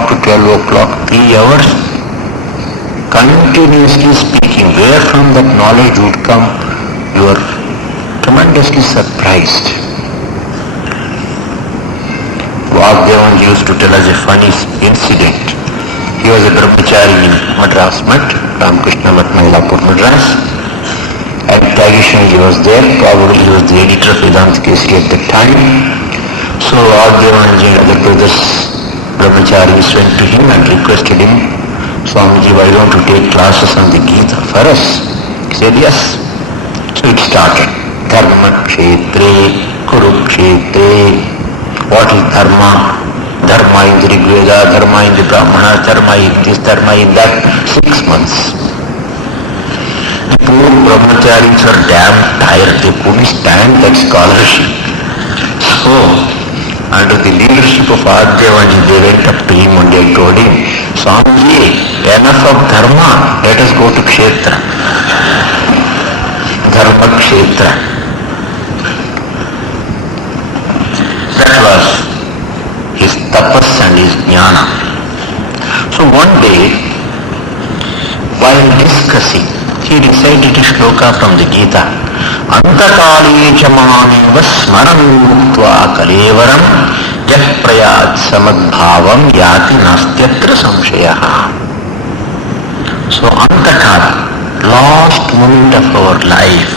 o'clock to 12 o'clock, 3 hours, continuously speaking. Where from that knowledge would come, you are tremendously surprised. Vasudevan used to tell us a funny incident. He was a brahmachari in Madras Mat, Ramakrishna Mat, Mailapur, Madras. And traditionally he was there, probably he was the editor of Vedanta Kesari at that time. So Vasudevan and other brothers, brahmacharis went to him and requested him, Swamiji, why don't you take classes on the Gita for us? He said yes. So it started. Dharma Kshetre, Kurukshetre. What is Dharma? Dharma in the Rigveda, Dharma in the Brahmana, Dharma in this, Dharma in that. 6 months. The poor brahmacharis are damn tired. They couldn't stand that scholarship. So, under the leadership of Vasudevan, they went up to him one day and told him, Swamiji, enough of Dharma, let us go to Kshetra. Dharma Kshetra. That was his tapas and his jnana. So one day, while discussing, he recited a shloka from the Gita. Antakale chamaneva smaran muktva kalevaram yah prayat samadbhavam yati nastyatra samshayaha. So Antakala, last moment of our life,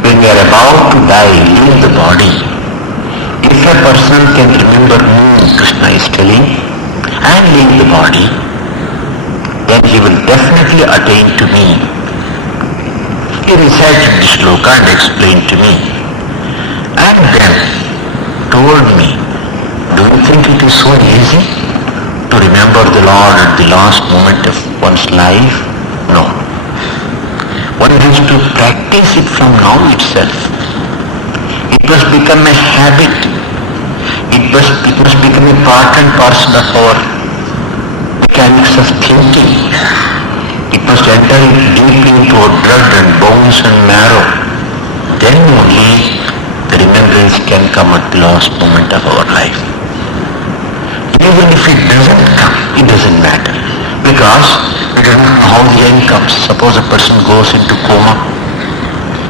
when we are about to die, leave the body, if a person can remember me, Krishna is telling, and leave the body, then he will definitely attain to me. He recited the shloka and explained to me. And then told me, do you think it is so easy to remember the Lord at the last moment of one's life? No. One has to practice it from now itself. It must become a habit. It must become a part and parcel of our mechanics of thinking. It must enter deeply into our blood and bones and marrow. Then only the remembrance can come at the last moment of our life. Even if it doesn't come, it doesn't matter. Because we don't know how the end comes. Suppose a person goes into coma,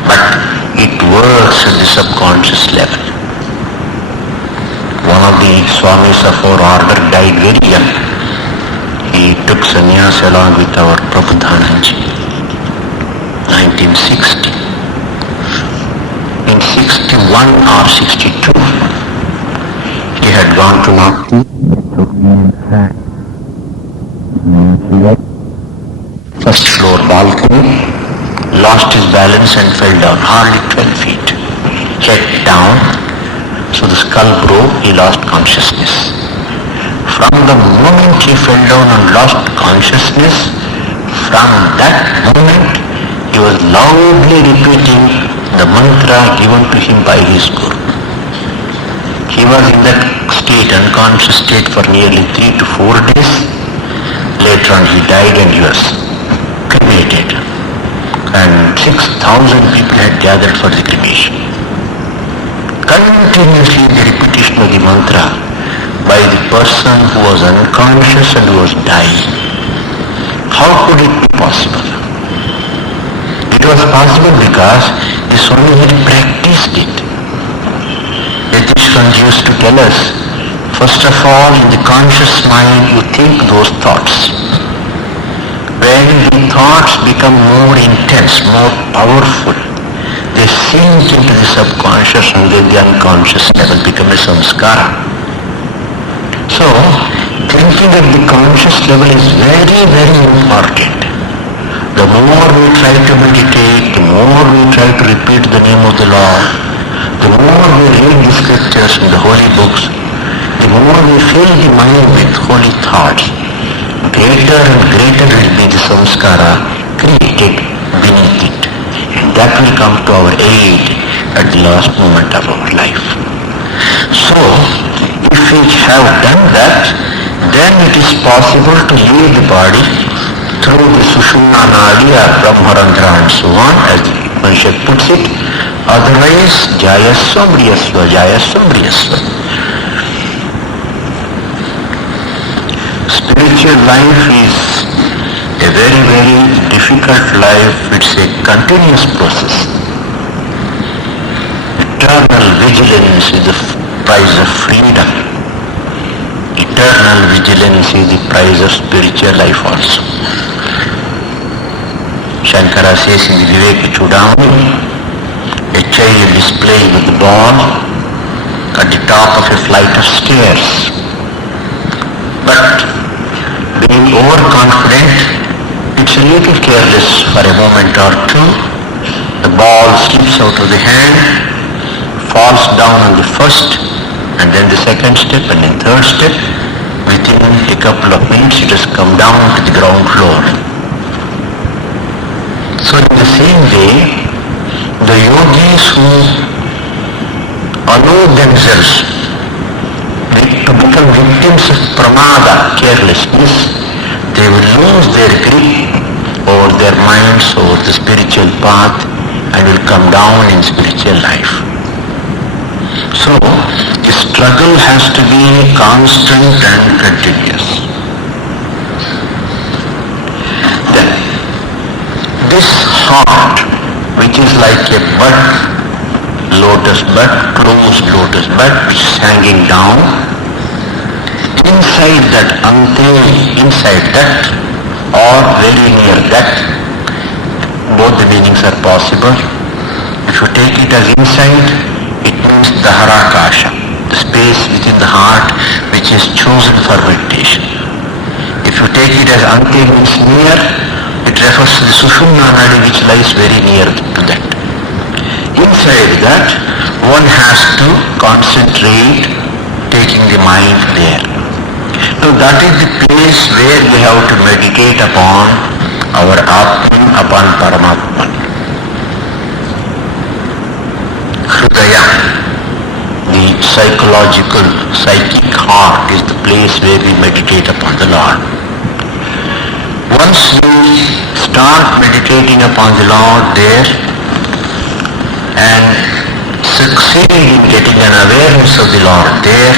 but it works at the subconscious level. One of the Swamis of our order died very young. He took sannyas along with our Prabhudananji. 1960. In 61 or 62, he had gone to North. First floor balcony, lost his balance and fell down, hardly 12 feet. Head down, so the skull broke, he lost consciousness. From the moment he fell down and lost consciousness, from that moment he was loudly repeating the mantra given to him by his Guru. He was in that state, unconscious state, for nearly 3 to 4 days. Later on he died and he was cremated. And 6,000 people had gathered for the cremation. Continuously the repetition of the mantra by the person who was unconscious and who was dying. How could it be possible? It was possible because the Swami had practiced it. Yatishwanji used to tell us, first of all, in the conscious mind you think those thoughts. When the thoughts become more intense, more powerful, they sink into the subconscious and then the unconscious level become a samskara. So, thinking at the conscious level is very, very important. The more we try to meditate, the more we try to repeat the name of the Lord, the more we read the scriptures in the holy books, the more we fill the mind with holy thoughts, greater and greater will be the samskara created beneath it. And that will come to our aid at the last moment of our life. So, if we have done that, then it is possible to leave the body through the Sushumna Nadi or Brahmarandhra and so on, as the Upanishad puts it. Otherwise, Jayasva Mriyasva, Jayasva Mriyasva. spiritual life is a very, very difficult life. It's a continuous process. Eternal vigilance is the price of freedom. Eternal vigilance is the price of spiritual life also. Shankara says in the Viveka Chudamani, a child is playing with the ball at the top of a flight of stairs. But being overconfident, it's a little careless for a moment or two. The ball slips out of the hand, falls down on the first, and then the second step, and then third step. Within a couple of minutes, it has come down to the ground floor. So in the same way, the yogis who allow themselves to become victims of pramada, carelessness, they will lose their grip over their minds, over the spiritual path, and will come down in spiritual life. So, the struggle has to be constant and continuous. Then, this heart, which is like a bud, lotus bud, closed lotus bud, which is hanging down, inside that ante, inside that, or very near that, both the meanings are possible. If you take it as inside, it means Daharakasha, the space within the heart which is chosen for meditation. If you take it as ante means near, it refers to the Sushumna Nadi which lies very near to that. Inside that, one has to concentrate taking the mind there. So that is the place where we have to meditate upon our Atman, upon Paramatman. Hridaya, the psychological, psychic heart, is the place where we meditate upon the Lord. Once we start meditating upon the Lord there and succeed in getting an awareness of the Lord there,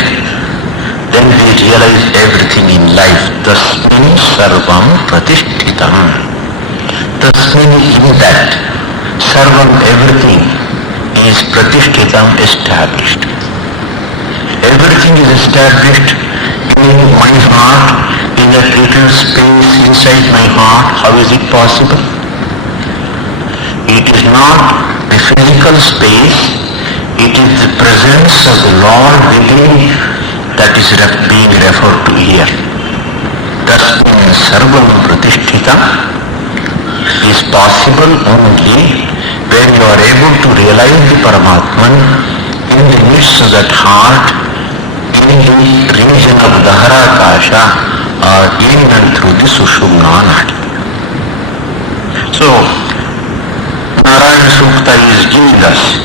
then we realize everything in life. Tasmin sarvam pratishthitam. Tasmin, in that, sarvam, everything, is pratishthitam, established. Everything is established in my heart, in that little space inside my heart. How is it possible? It is not the physical space, it is the presence of the Lord within that is being referred to here. Tasmin sarvam pratishthitam is possible only when you are able to realize the Paramatman in the midst of that heart, in the region of Daharakasha, or in and through the Sushumna Nadi. So, Narayana Sukta is giving us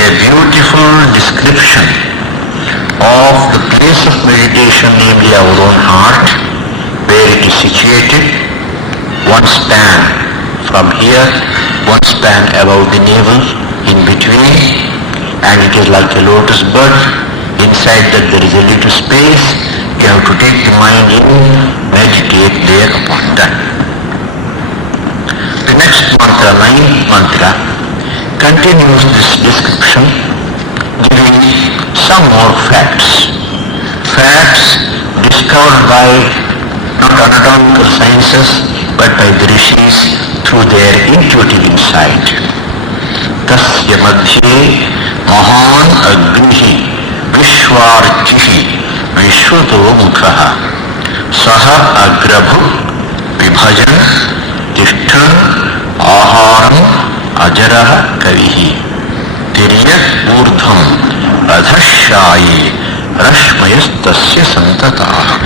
a beautiful description of the place of meditation, namely our own heart, where it is situated, one span from here, one span above the navel, in between, and it is like a lotus bud. Inside that there is a little space. You have to take the mind in, meditate there upon that. The next mantra, ninth mantra, continues this description, giving some more facts. Facts discovered by not anatomical sciences, but by the rishis through their intuitive insight. Tasya madhye mahan agnihi vishwarchihi vishwato mukhaha saha agrabhu vibhajan tishtan aharam ajaraha kavihi tiryat urdham adhashayi rashmayastasya santataha.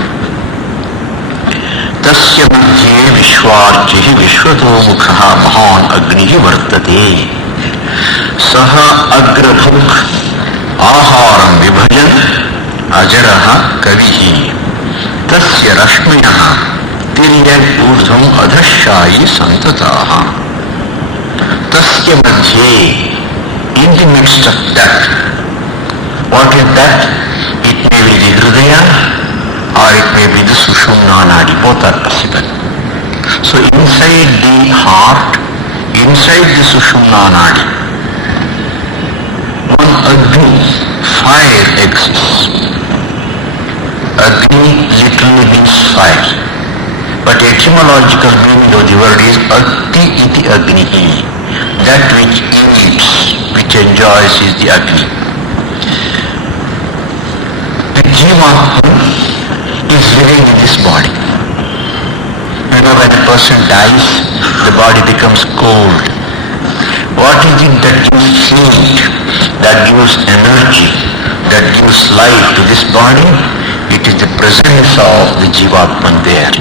Tasya madhye vishwarchihi vishwato mukhaha mahan agnihi vartate saha agrabhuk aharam vibhajan ajaraha kavihi tasya rashmayaha tiryat urdham adhashayi santataha. Tasya madhye, in the midst of that. What is that? It may be the Hridaya, or it may be the Sushumna Nadi. Both are possible. So inside the heart, inside the Sushumna Nadi, one Agni, fire exists. Agni literally means fire. But etymological meaning of the word is Agni iti Agnihi. That which eats, which enjoys is the Agni. The Jiva is living in this body. You know, when a person dies, the body becomes cold. What is it that gives heat, that gives energy, that gives life to this body? It is the presence of the Jivatman there.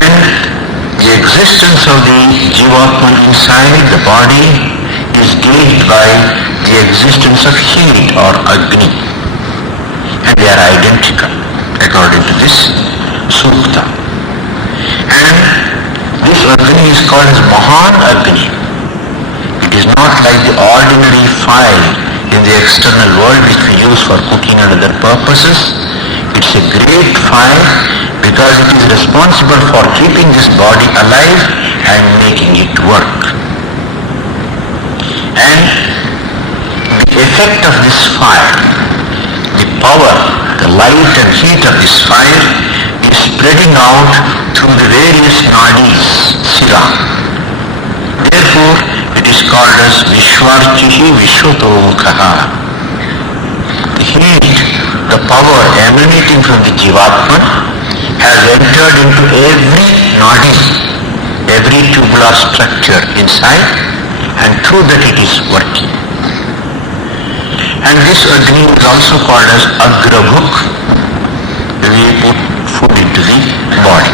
And the existence of the Jivatman inside the body is gauged by the existence of heat or Agni. And they are identical according to this Sukta. And this Agni is called as Mahan Agni. It is not like the ordinary fire in the external world which we use for cooking and other purposes. It's a great fire because it is responsible for keeping this body alive and making it work. And the effect of this fire, the power, the light and heat of this fire is spreading out through the various nadis, sira. Therefore, it is called as Vishwarchihi Vishwatomukhaha. The heat, the power emanating from the Jivatman has entered into every nadi, every tubular structure inside, and through that it is working. And this Agni is also called as Agrabhuk. We put food into the body.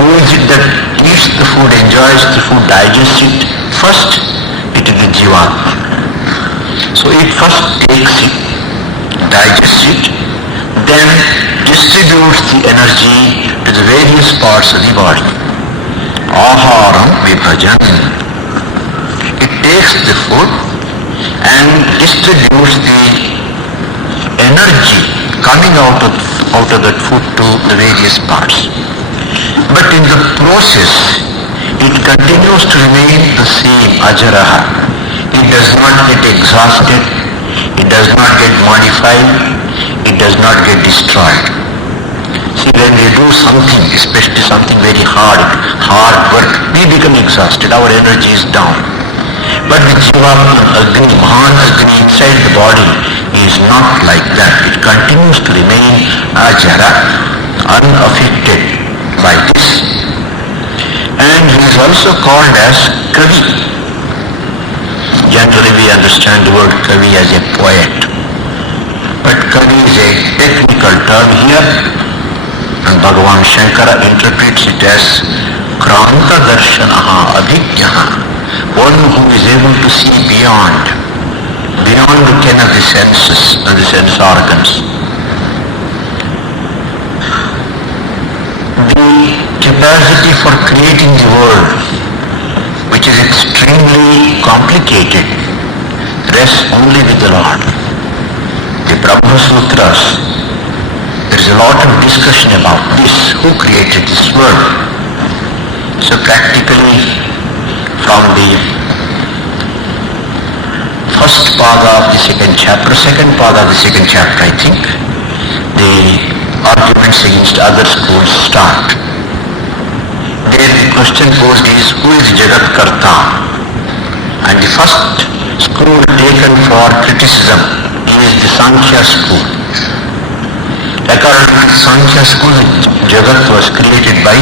Who is it that eats the food, enjoys the food, digests it? First, it is the Jivatma. So it first takes it, digests it, then distributes the energy to the various parts of the body. Aharam vibhajan. It takes the food and distributes the energy coming out of that food to the various parts. But in the process, it continues to remain the same, ajaraha. It does not get exhausted, it does not get modified, it does not get destroyed. See, when we do something, especially something very hard work, we become exhausted, our energy is down. But the Jivatman Agni, Mahan Agni inside the body is not like that. It continues to remain ajara, unaffected by this. And he is also called as Kavi. Generally we understand the word Kavi as a poet. But Kavi is a technical term here, and Bhagavan Shankara interprets it as Kranta Darshanaha Abhigyaha, one who is able to see beyond the ken of the senses and the sense organs. The capacity for creating the world, which is extremely complicated, rests only with the Lord. The Brahma Sutras, there is a lot of discussion about this, who created this world. So practically from the first pada of the second chapter I think, the arguments against other schools start. There the question posed is, who is Jagat Karta? And the first school taken for criticism is the Sankhya school. According to the Sankhya school, Jagat was created by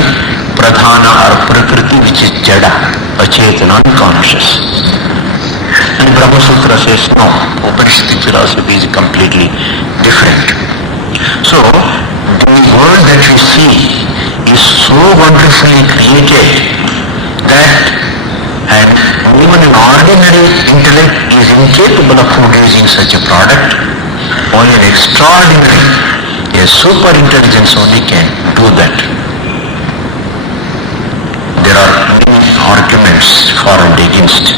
Pradhana or Prakriti, which is Jada, Achetana, unconscious. And Brahma Sutra says no, Upanishadic philosophy is completely different. So, the world that we see is so wonderfully created that and even an ordinary intellect is incapable of producing such a product. Only an extraordinary, a super intelligence only can do that. There are many arguments for and against.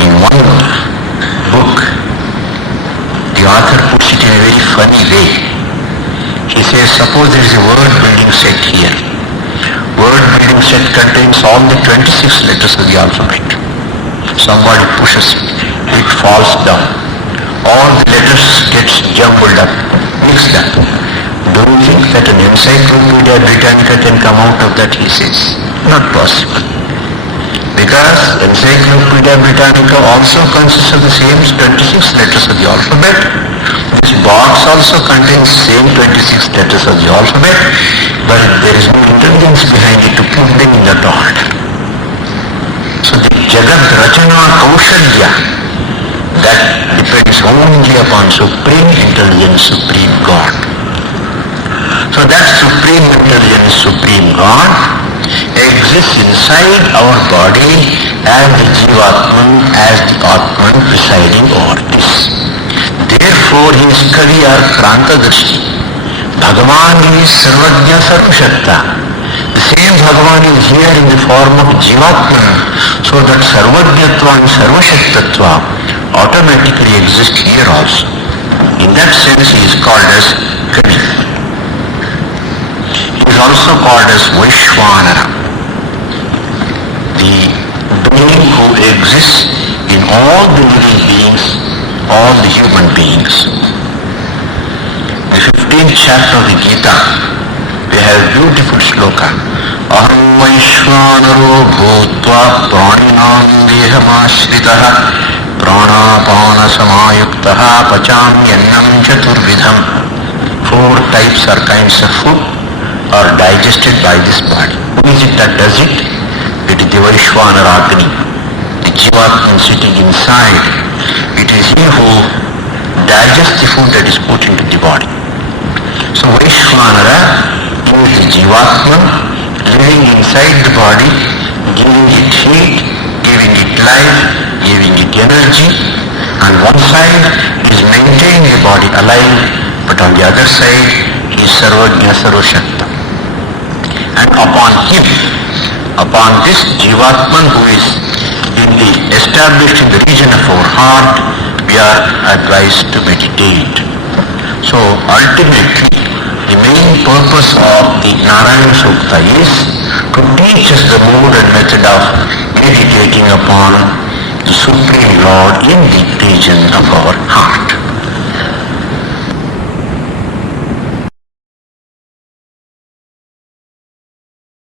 In one book, the author puts it in a very funny way. He says, suppose there is a word building set here. Word building set contains all the 26 letters of the alphabet. Somebody pushes it falls down. All the letters gets jumbled up, mixed up. Do you think that an Encyclopedia Britannica can come out of that, he says? Not possible. Because Encyclopedia Britannica also consists of the same 26 letters of the alphabet. This box also contains the same 26 letters of the alphabet, but there is no intelligence behind it to put them in that order. So the Jagat Rachana Kaushalya, that depends only upon Supreme Intelligence, Supreme God. So that Supreme Intelligence, Supreme God exists inside our body as the Jivatman, as the Atman presiding over this. Therefore he is Kavi or Krantadrishti. Bhagavan is Sarvajna Sarvashakta. The same Bhagavan is here in the form of Jivatman, so that Sarvajnatva and Sarvashaktatva automatically exist here also. In that sense he is called as Kavi. He is also called as Vaishvanara, the being who exists in all the living beings, all the human beings. The 15th chapter of the Gita, we have a beautiful sloka. Aham Vaishvanaro Bhutva Praninam Dehamashritaha Pranapana Samayuktaha Pachamyannam Chaturvidham. 4 types or kinds of food are digested by this body. Who is it that does it? It is the Vaishvanara Agni, the Jivatman sitting inside. It is he who digests the food that is put into the body. So Vaishvanara is the Jivatman living inside the body, giving it heat, giving it life, giving it energy. On one side is maintaining the body alive, but on the other side is Sarvajna Sarvashakta. And upon this Jivatman who is established in the region of our heart, we are advised to meditate. So ultimately, the main purpose of the Narayana Sukta is to teach us the mode and method of meditating upon the Supreme Lord in the region of our heart.